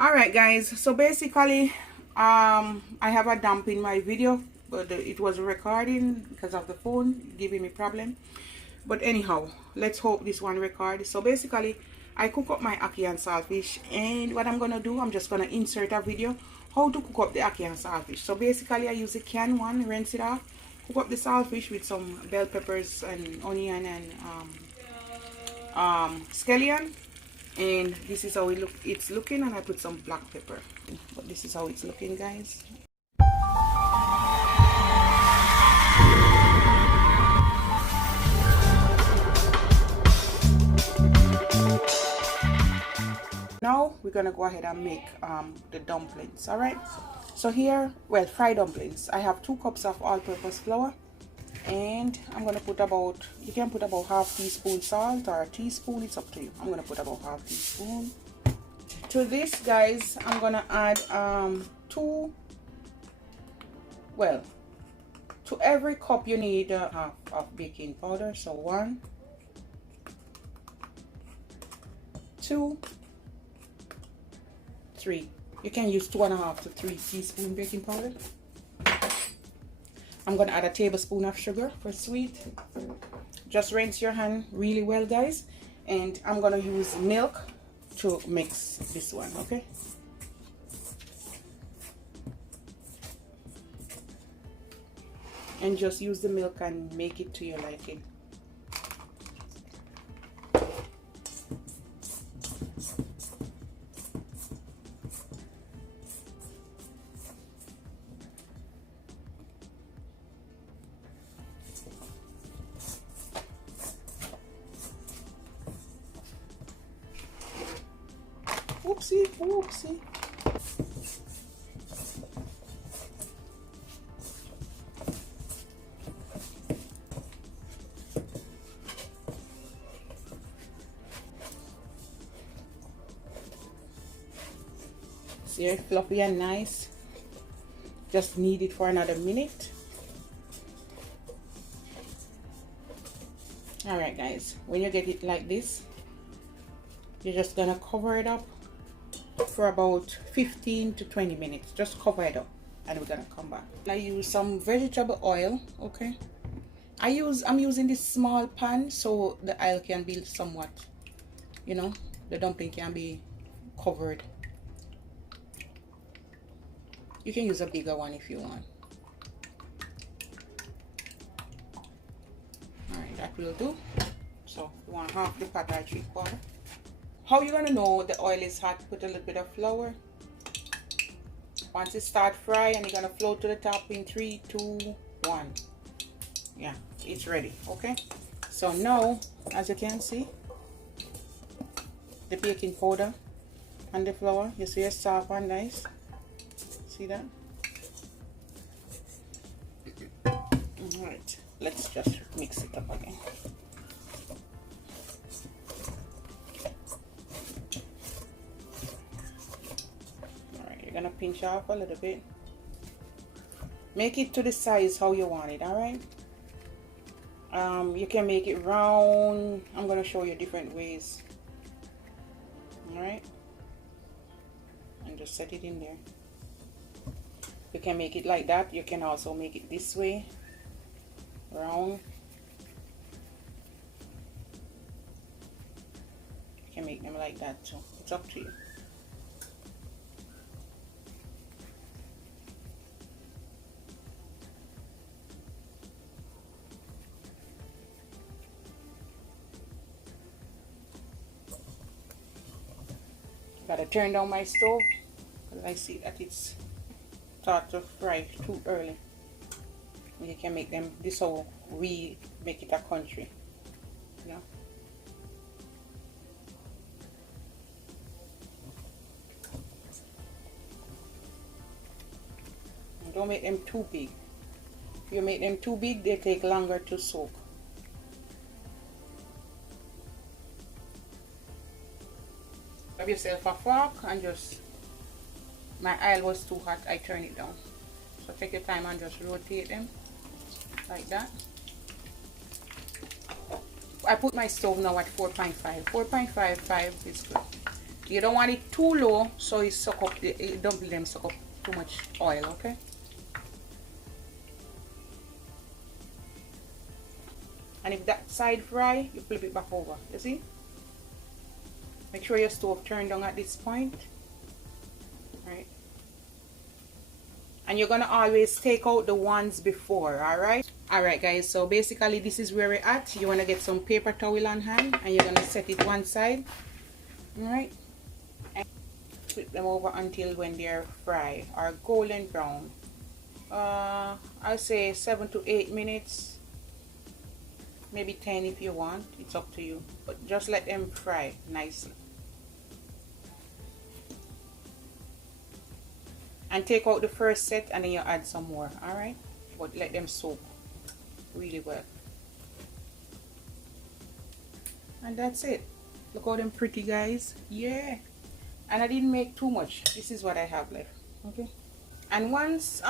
All right, guys, so basically I have a dump in my video, but it was recording because of the phone giving me problem. But anyhow, let's hope this one records. So basically I cook up my ackee and saltfish, and what I'm gonna do, I'm just gonna insert a video how to cook up the ackee and saltfish. So basically I use the can one, rinse it off, cook up the saltfish with some bell peppers and onion and scallion, and this is how it's looking, and I put some black pepper, but this is how it's looking, guys. Now we're gonna go ahead and make the dumplings. All right, so here, well, fried dumplings, I have 2 cups of all-purpose flour, and I'm gonna put about, you can put about half teaspoon salt or a teaspoon, it's up to you. I'm gonna put about half teaspoon. To this, guys, I'm gonna add to every cup you need half of baking powder. So 1, 2, 3. You can use 2.5 to 3 teaspoon baking powder. I'm gonna add a tablespoon of sugar for sweet. Just rinse your hand really well, guys, and I'm gonna use milk to mix this one, okay? And just use the milk and make it to your liking. Whoopsie, whoopsie. See, it's fluffy and nice. Just knead it for another minute. All right, guys, when you get it like this, you're just gonna cover it up for about 15 to 20 minutes. Just cover it up, and we're gonna come back. I use some vegetable oil, okay? I'm using this small pan so the oil can be somewhat, you know, the dumpling can be covered. You can use a bigger one if you want. All right, that will do. So you want half the pot or 3/4. How you gonna know the oil is hot? Put a little bit of flour. Once it start fry, and you're gonna float to the top in 3, 2, 1. Yeah, it's ready. Okay, so now, as you can see, the baking powder and the flour, you see, it's soft and nice. See that? All right, let's just mix it up again. Gonna pinch off a little bit. Make it to the size how you want it. All right, you can make it round. I'm gonna show you different ways. All right, and just set it in there. You can make it like that. You can also make it this way, round. You can make them like that too. It's up to you. Gotta turn down my stove because I see that it's start to fry too early. You can make them this how we make it a country, you know. And don't make them too big. If you make them too big, they take longer to soak. Grab yourself a fork and just, my oil was too hot, I turn it down. So take your time and just rotate them like that. I put my stove now at 4.5. 4.55 is good. You don't want it too low so it suck up the dumpling them suck up too much oil, okay? And if that side fry, you flip it back over. You see? Make sure your stove turned on at this point. Right? And you're gonna always take out the ones before, alright? Alright guys, so basically this is where we're at. You wanna get some paper towel on hand and you're gonna set it one side. Alright? And flip them over until when they're fried or golden brown. I'll say 7 to 8 minutes. Maybe 10 if you want. It's up to you. But just let them fry nicely. And take out the first set and then you add some more, alright? But let them soak really well. And that's it. Look how them pretty, guys. Yeah. And I didn't make too much. This is what I have left. Okay. And once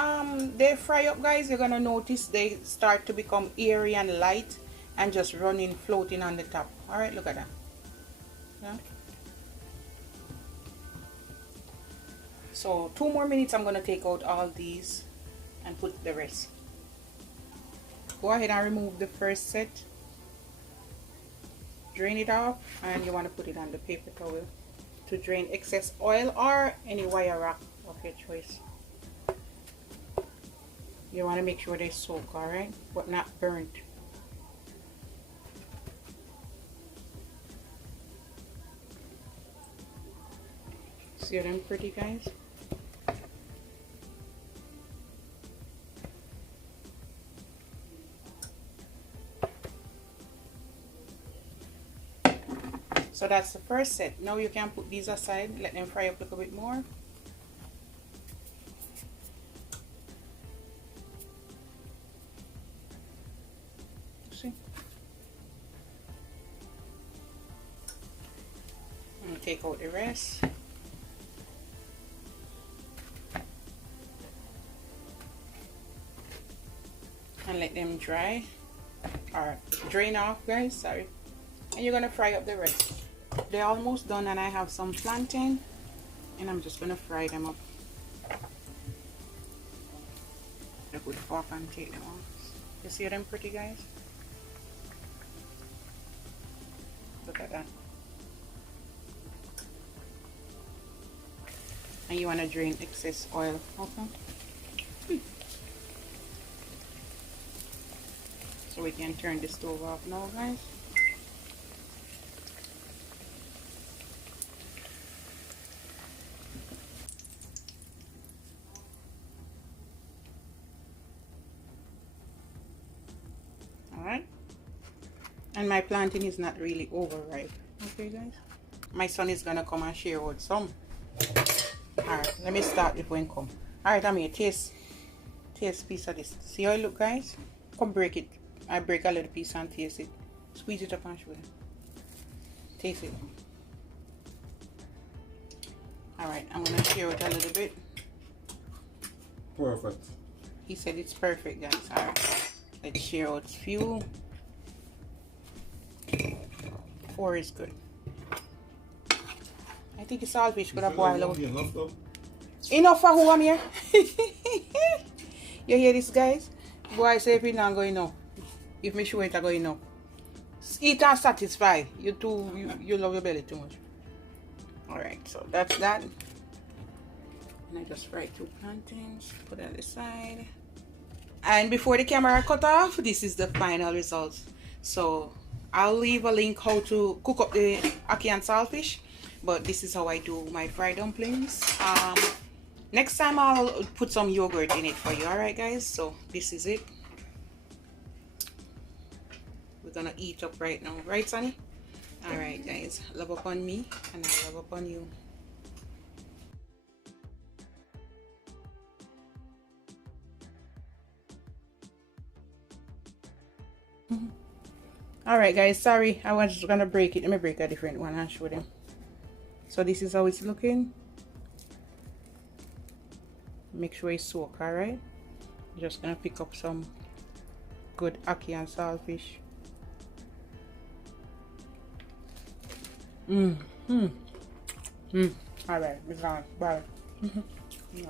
they fry up, guys, you're gonna notice they start to become airy and light and just running, floating on the top. Alright, look at that. Yeah. So 2 more minutes, I'm gonna take out all these and put the rest. Go ahead and remove the first set. Drain it off, and you want to put it on the paper towel to drain excess oil or any wire wrap of your choice. You want to make sure they soak, alright, but not burnt. See them pretty, guys? So that's the first set. Now you can put these aside, let them fry up a little bit more. See? And take out the rest. And let them dry. Or drain off, guys, sorry. And you're gonna fry up the rest. They're almost done, and I have some plantain and I'm just gonna fry them up. I put fork and take them off. You see them pretty, guys? Look at that. And you want to drain excess oil, okay? So we can turn the stove off now, guys. Alright, and my plantain is not really overripe. Okay, guys, my son is gonna come and share out some. Alright, let me start with when come. Alright, I'm here. Taste piece of this. See how it look, guys? Come break it. I break a little piece and taste it. Squeeze it up and show them. Taste it. Alright, I'm gonna share it a little bit. Perfect. He said it's perfect, guys. Alright. Let's share out few. 4 is good. I think the saltfish could have boiled out. Enough for who I'm here? You hear this, guys? Boy, say if you're not going now. If me sure it's going now. Eat and satisfy. You love your belly too much. Alright, so that's that. And I just fry 2 plantains. Put it on the side. And before the camera cut off, this is the final result. So I'll leave a link how to cook up the ackee and saltfish, but this is how I do my fried dumplings. Next time I'll put some yogurt in it for you. Alright, guys, so this is it. We're gonna eat up right now, right, Sonny? Alright, guys, love upon me and I love upon you. Alright, guys, sorry, I was just gonna break it. Let me break a different one and show them. So this is how it's looking. Make sure it's soaked. Alright, just gonna pick up some good ackee and saltfish. Alright, it's gone. Bye. Yeah.